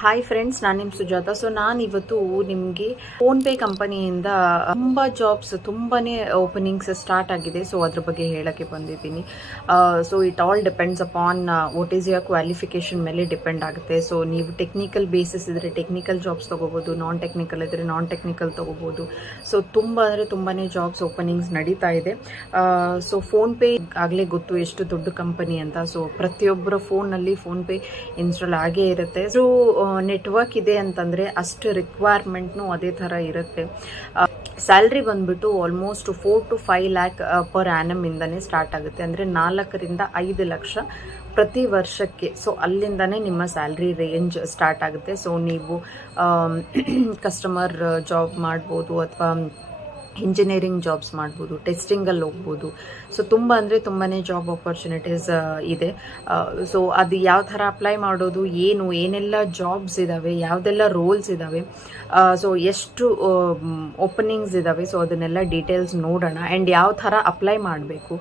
Hi friends, ನಾನು ನಿಮ್ಮ Sujata. So ನಾನು ಇವತ್ತು ನಿಮಗೆ ಫೋನ್ಪೇ ಕಂಪನಿಯಿಂದ ತುಂಬ ಜಾಬ್ಸ್ ತುಂಬಾನೇ ಓಪನಿಂಗ್ಸ್ ಸ್ಟಾರ್ಟ್ ಆಗಿದೆ. ಸೊ ಅದ್ರ ಬಗ್ಗೆ ಹೇಳಕ್ಕೆ ಬಂದಿದ್ದೀನಿ. So it all depends upon what is your qualification ಮೇಲೆ ಡಿಪೆಂಡ್ ಆಗುತ್ತೆ. ಸೊ ನೀವು ಟೆಕ್ನಿಕಲ್ ಬೇಸಿಸ್ ಇದ್ರೆ ಟೆಕ್ನಿಕಲ್ ಜಾಬ್ಸ್ ತೊಗೋಬೋದು, ನಾನ್ ಟೆಕ್ನಿಕಲ್ ಇದ್ರೆ ನಾನ್ ಟೆಕ್ನಿಕಲ್ ತೊಗೋಬೋದು. ಸೊ ತುಂಬಾ ಜಾಬ್ಸ್ ಓಪನಿಂಗ್ಸ್ ನಡೀತಾ ಇದೆ. ಸೊ ಫೋನ್ಪೇ ಆಗಲೇ ಗೊತ್ತು ಎಷ್ಟು ದೊಡ್ಡ ಕಂಪನಿ ಅಂತ. ಸೊ ಪ್ರತಿಯೊಬ್ಬರ ಫೋನಲ್ಲಿ ಫೋನ್ಪೇ ಇನ್ಸ್ಟಾಲ್ ಆಗೇ ಇರುತ್ತೆ. ಸೊ ನೆಟ್ವರ್ಕ್ ಇದೆ ಅಂತಂದರೆ ಅಷ್ಟು ರಿಕ್ವೈರ್ಮೆಂಟ್ನು ಅದೇ ಥರ ಇರುತ್ತೆ. ಸ್ಯಾಲ್ರಿ ಬಂದ್ಬಿಟ್ಟು almost 4 to 5 lakh per annum ಇಂದನೇ ಸ್ಟಾರ್ಟ್ ಆಗುತ್ತೆ. ಅಂದರೆ 4 ರಿಂದ 5 ಲಕ್ಷ ಪ್ರತಿ ವರ್ಷಕ್ಕೆ. ಸೊ ಅಲ್ಲಿಂದನೇ ನಿಮ್ಮ ಸ್ಯಾಲ್ರಿ ರೇಂಜ್ ಸ್ಟಾರ್ಟ್ ಆಗುತ್ತೆ. ಸೊ ನೀವು ಕಸ್ಟಮರ್ ಜಾಬ್ ಮಾಡ್ಬೋದು, ಅಥವಾ ಇಂಜಿನಿಯರಿಂಗ್ ಜಾಬ್ಸ್ ಮಾಡ್ಬೋದು, ಟೆಸ್ಟಿಂಗಲ್ಲಿ ಹೋಗ್ಬೋದು. ಸೊ ತುಂಬಾ ಜಾಬ್ ಆಪರ್ಚುನಿಟೀಸ್ ಇದೆ. ಸೊ ಅದು ಯಾವ ಥರ ಅಪ್ಲೈ ಮಾಡೋದು, ಏನೆಲ್ಲ ಜಾಬ್ಸ್ ಇದ್ದಾವೆ, ಯಾವುದೆಲ್ಲ ರೋಲ್ಸ್ ಇದ್ದಾವೆ, ಸೊ ಎಷ್ಟು ಓಪನಿಂಗ್ಸ್ ಇದ್ದಾವೆ, ಸೊ ಅದನ್ನೆಲ್ಲ ಡೀಟೇಲ್ಸ್ ನೋಡೋಣ. ಆ್ಯಂಡ್ ಯಾವ ಥರ ಅಪ್ಲೈ ಮಾಡಬೇಕು,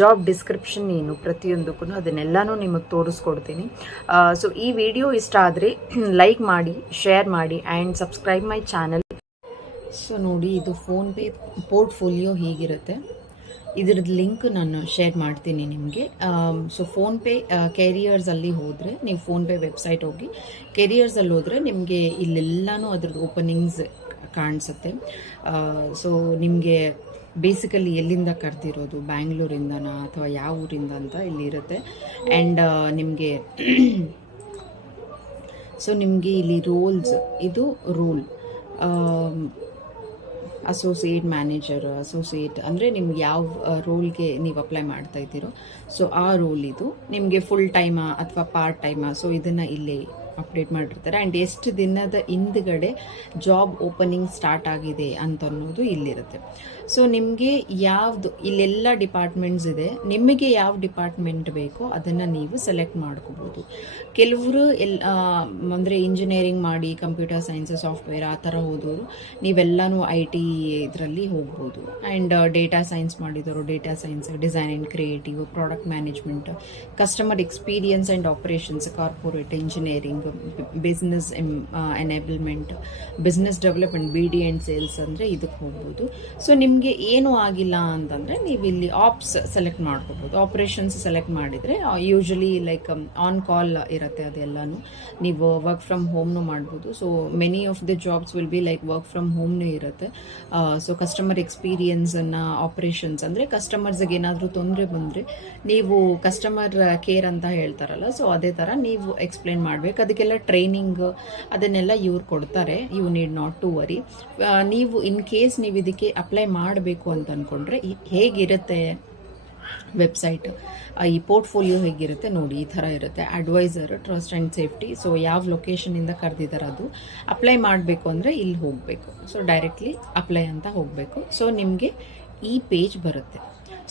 ಜಾಬ್ ಡಿಸ್ಕ್ರಿಪ್ಷನ್ ಏನು, ಪ್ರತಿಯೊಂದಕ್ಕೂ ಅದನ್ನೆಲ್ಲನೂ ನಿಮಗೆ ತೋರಿಸ್ಕೊಡ್ತೀನಿ. ಸೊ ಈ ವಿಡಿಯೋ ಇಷ್ಟ ಆದರೆ ಲೈಕ್ ಮಾಡಿ, ಶೇರ್ ಮಾಡಿ and subscribe my channel. So ನೋಡಿ, ಇದು ಫೋನ್ಪೇ ಪೋರ್ಟ್ಫೋಲಿಯೋ ಹೀಗಿರುತ್ತೆ. ಇದ್ರದ್ದು ಲಿಂಕ್ ನಾನು ಶೇರ್ ಮಾಡ್ತೀನಿ ನಿಮಗೆ. ಸೊ ಫೋನ್ಪೇ ಕೆರಿಯರ್ಸಲ್ಲಿ ಹೋದರೆ, ನೀವು ಫೋನ್ಪೇ ವೆಬ್ಸೈಟ್ ಹೋಗಿ ಕೆರಿಯರ್ಸಲ್ಲಿ ಹೋದರೆ ನಿಮಗೆ ಇಲ್ಲೆಲ್ಲನೂ ಅದ್ರದ್ದು ಓಪನಿಂಗ್ಸ್ ಕಾಣಿಸುತ್ತೆ. ಸೊ ನಿಮಗೆ ಬೇಸಿಕಲಿ ಎಲ್ಲಿಂದ ಕರೆದಿರೋದು, ಬ್ಯಾಂಗ್ಳೂರಿಂದನಾ ಅಥವಾ ಯಾವ ಊರಿಂದ ಅಂತ ಇಲ್ಲಿರುತ್ತೆ. ಆ್ಯಂಡ್ ನಿಮಗೆ ಸೊ ನಿಮಗೆ ಇಲ್ಲಿ ರೋಲ್ಸ್, ಇದು ರೋಲ್ ಅಸೋಸಿಯೇಟ್ ಮ್ಯಾನೇಜರ್, ಅಸೋಸಿಯೇಟ್ ಅಂದರೆ ನಿಮ್ಗೆ ಯಾವ ರೋಲ್ಗೆ ನೀವು ಅಪ್ಲೈ ಮಾಡ್ತಾ ಇದ್ದೀರೋ ಸೊ ಆ ರೋಲ್ ಇದು. ನಿಮಗೆ ಫುಲ್ ಟೈಮಾ ಅಥವಾ ಪಾರ್ಟ್ ಟೈಮಾ, ಸೊ ಇದನ್ನು ಇಲ್ಲಿ ಅಪ್ಡೇಟ್ ಮಾಡಿರ್ತಾರೆ. ಆ್ಯಂಡ್ ಎಷ್ಟು ದಿನದ ಹಿಂದ್ಗಡೆ ಜಾಬ್ ಓಪನಿಂಗ್ ಸ್ಟಾರ್ಟ್ ಆಗಿದೆ ಅಂತ ಅನ್ನೋದು ಇಲ್ಲಿರುತ್ತೆ. ಸೊ ನಿಮಗೆ ಯಾವುದು, ಇಲ್ಲೆಲ್ಲ ಡಿಪಾರ್ಟ್ಮೆಂಟ್ಸ್ ಇದೆ, ನಿಮಗೆ ಯಾವ ಡಿಪಾರ್ಟ್ಮೆಂಟ್ ಬೇಕೋ ಅದನ್ನು ನೀವು ಸೆಲೆಕ್ಟ್ ಮಾಡ್ಕೋಬೋದು. ಕೆಲವರು ಅಂದರೆ ಇಂಜಿನಿಯರಿಂಗ್ ಮಾಡಿ ಕಂಪ್ಯೂಟರ್ ಸೈನ್ಸ್, ಸಾಫ್ಟ್ವೇರ್ ಆ ಥರ ಹೋದವರು ನೀವೆಲ್ಲನೂ IT ಇದರಲ್ಲಿ ಹೋಗ್ಬೋದು. ಆ್ಯಂಡ್ ಡೇಟಾ ಸೈನ್ಸ್ ಮಾಡಿದವರು data science, design and creative, product management, customer experience and operations, corporate engineering, business enablement, business development, BD and sales ಅಂದರೆ ಇದಕ್ಕೆ ಹೋಗ್ಬೋದು. ಸೊ ನಿಮಗೆ ಏನೂ ಆಗಿಲ್ಲ ಅಂತಂದರೆ ನೀವು ಇಲ್ಲಿ ಆಪ್ಸ್ ಸೆಲೆಕ್ಟ್ ಮಾಡ್ಕೋಬೋದು. ಆಪರೇಷನ್ಸ್ ಸೆಲೆಕ್ಟ್ ಮಾಡಿದರೆ ಯೂಶಲಿ ಲೈಕ್ ಆನ್ ಕಾಲ್ ಇರುತ್ತೆ, ಅದೆಲ್ಲನೂ ನೀವು ವರ್ಕ್ ಫ್ರಮ್ ಹೋಮ್ನು ಮಾಡ್ಬೋದು. So many of the jobs will be like work from ಹೋಮ್ನೂ ಇರುತ್ತೆ. ಸೊ ಕಸ್ಟಮರ್ ಎಕ್ಸ್ಪೀರಿಯನ್ಸನ್ನು, ಆಪರೇಷನ್ಸ್ ಅಂದರೆ ಕಸ್ಟಮರ್ಸ್ಗೆ ಏನಾದರೂ ತೊಂದರೆ ಬಂದರೆ ನೀವು ಕಸ್ಟಮರ್ ಕೇರ್ ಅಂತ ಹೇಳ್ತಾರಲ್ಲ, ಸೊ ಅದೇ ಥರ ನೀವು ಎಕ್ಸ್ಪ್ಲೇನ್ ಮಾಡಬೇಕು. ಅದಕ್ಕೆಲ್ಲ ಟ್ರೈನಿಂಗ್ ಅದನ್ನೆಲ್ಲ ಇವ್ರು ಕೊಡ್ತಾರೆ. You need not to worry. ನೀವು ಇನ್ ಕೇಸ್ ನೀವು ಇದಕ್ಕೆ ಅಪ್ಲೈ ಮಾಡಬೇಕು ಅಂತ ಅಂದ್ಕೊಂಡ್ರೆ ಹೇಗಿರುತ್ತೆ ವೆಬ್ಸೈಟ್, ಈ ಪೋರ್ಟ್ಫೋಲಿಯೋ ಹೇಗಿರುತ್ತೆ ನೋಡಿ, ಈ ಥರ ಇರುತ್ತೆ. Adviser, trust and safety. So ಯಾವ ಲೊಕೇಶನಿಂದ ಕರೆದಿದ್ದಾರೆ ಅದು ಅಪ್ಲೈ ಮಾಡಬೇಕು ಅಂದರೆ ಇಲ್ಲಿ ಹೋಗಬೇಕು. ಸೊ ಡೈರೆಕ್ಟ್ಲಿ ಅಪ್ಲೈ ಅಂತ ಹೋಗಬೇಕು. ಸೊ ನಿಮಗೆ ಈ ಪೇಜ್ ಬರುತ್ತೆ.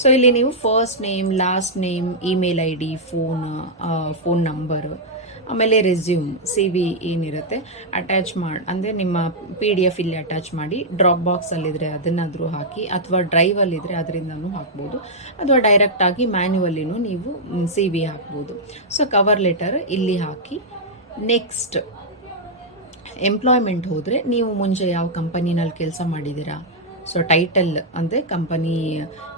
ಸೊ ಇಲ್ಲಿ ನೀವು first name, last name, email ID, phone number, ಆಮೇಲೆ ರೆಸ್ಯೂಮ್, CV ಏನಿರುತ್ತೆ ಅಟ್ಯಾಚ್ ಮಾಡಿ, ಅಂದರೆ ನಿಮ್ಮ PDF ಇಲ್ಲಿ ಅಟ್ಯಾಚ್ ಮಾಡಿ, ಡ್ರಾಪ್ ಬಾಕ್ಸಲ್ಲಿದ್ದರೆ ಅದನ್ನಾದರೂ ಹಾಕಿ, ಅಥವಾ ಡ್ರೈವಲ್ಲಿದ್ದರೆ ಅದರಿಂದನೂ ಹಾಕ್ಬೋದು, ಅಥವಾ ಡೈರೆಕ್ಟಾಗಿ ಮ್ಯಾನ್ಯುವಲ್ಲಿನೂ ನೀವು CV ಹಾಕ್ಬೋದು. ಸೊ ಕವರ್ ಲೆಟರ್ ಇಲ್ಲಿ ಹಾಕಿ, ನೆಕ್ಸ್ಟ್ ಎಂಪ್ಲಾಯ್ಮೆಂಟ್ ಹೋದರೆ ನೀವು ಮುಂಚೆ ಯಾವ ಕಂಪನಿನಲ್ಲಿ ಕೆಲಸ ಮಾಡಿದ್ದೀರಾ, ಸೊ ಟೈಟಲ್ ಅಂದರೆ ಕಂಪನಿ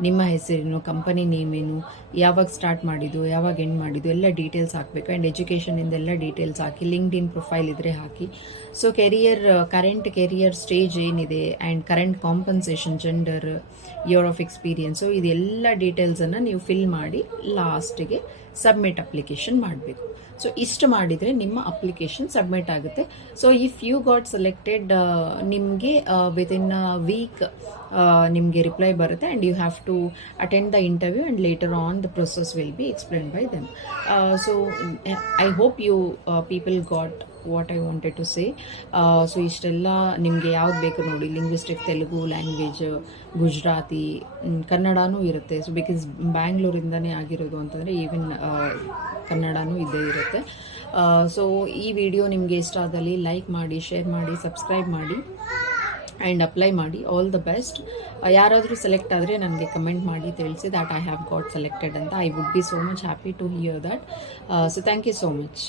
ನಿಮ್ಮ ಹೆಸರೇನು, ಕಂಪನಿ ನೇಮೇನು, ಯಾವಾಗ ಸ್ಟಾರ್ಟ್ ಮಾಡಿದ್ದು, ಯಾವಾಗ ಎಂಡ್ ಮಾಡಿದ್ದು ಎಲ್ಲ ಡೀಟೇಲ್ಸ್ ಹಾಕಬೇಕು. ಆ್ಯಂಡ್ ಎಜುಕೇಷನಿಂದ ಎಲ್ಲ ಡೀಟೇಲ್ಸ್ ಹಾಕಿ, ಲಿಂಕ್ಡ್ಇನ್ ಪ್ರೊಫೈಲ್ ಇದ್ದರೆ ಹಾಕಿ. ಸೊ ಕರೆಂಟ್ ಕೆರಿಯರ್ ಸ್ಟೇಜ್ ಏನಿದೆ, and current compensation, gender, year of experience, so ಇದೆಲ್ಲ ಡೀಟೇಲ್ಸನ್ನು ನೀವು ಫಿಲ್ ಮಾಡಿ ಲಾಸ್ಟಿಗೆ ಸಬ್ಮಿಟ್ ಅಪ್ಲಿಕೇಶನ್ ಮಾಡಬೇಕು. ಸೊ ಇಷ್ಟು ಮಾಡಿದರೆ ನಿಮ್ಮ ಅಪ್ಲಿಕೇಶನ್ ಸಬ್ಮಿಟ್ ಆಗುತ್ತೆ. So if you got selected, ನಿಮಗೆ ವಿತಿನ್ ವೀಕ್ ನಿಮಗೆ ರಿಪ್ಲೈ ಬರುತ್ತೆ. And you have to attend the interview and later on the process will be explain by them. So I hope you people got what I wanted to say. So ಇಷ್ಟೆಲ್ಲ ನಿಮಗೆ ಯಾವ್ದು ಬೇಕು ನೋಡಿ, linguistic, Telugu language, Gujarati, ಕನ್ನಡನೂ ಇರುತ್ತೆ. So because ಬ್ಯಾಂಗ್ಳೂರಿಂದನೇ ಆಗಿರೋದು ಅಂತಂದರೆ even ಕನ್ನಡನೂ ಇದ್ದೇ ಇರುತ್ತೆ. ಸೊ ಈ ವಿಡಿಯೋ ನಿಮಗೆ ಇಷ್ಟ ಆದಲ್ಲಿ ಲೈಕ್ ಮಾಡಿ, ಶೇರ್ ಮಾಡಿ, ಸಬ್ಸ್ಕ್ರೈಬ್ ಮಾಡಿ ಆ್ಯಂಡ್ ಅಪ್ಲೈ ಮಾಡಿ. All the best. ಯಾರಾದರೂ ಸೆಲೆಕ್ಟ್ ಆದರೆ ನನಗೆ ಕಮೆಂಟ್ ಮಾಡಿ ತಿಳಿಸಿ that I have got selected ಅಂತ. I would be so much happy to hear that. So thank you so much.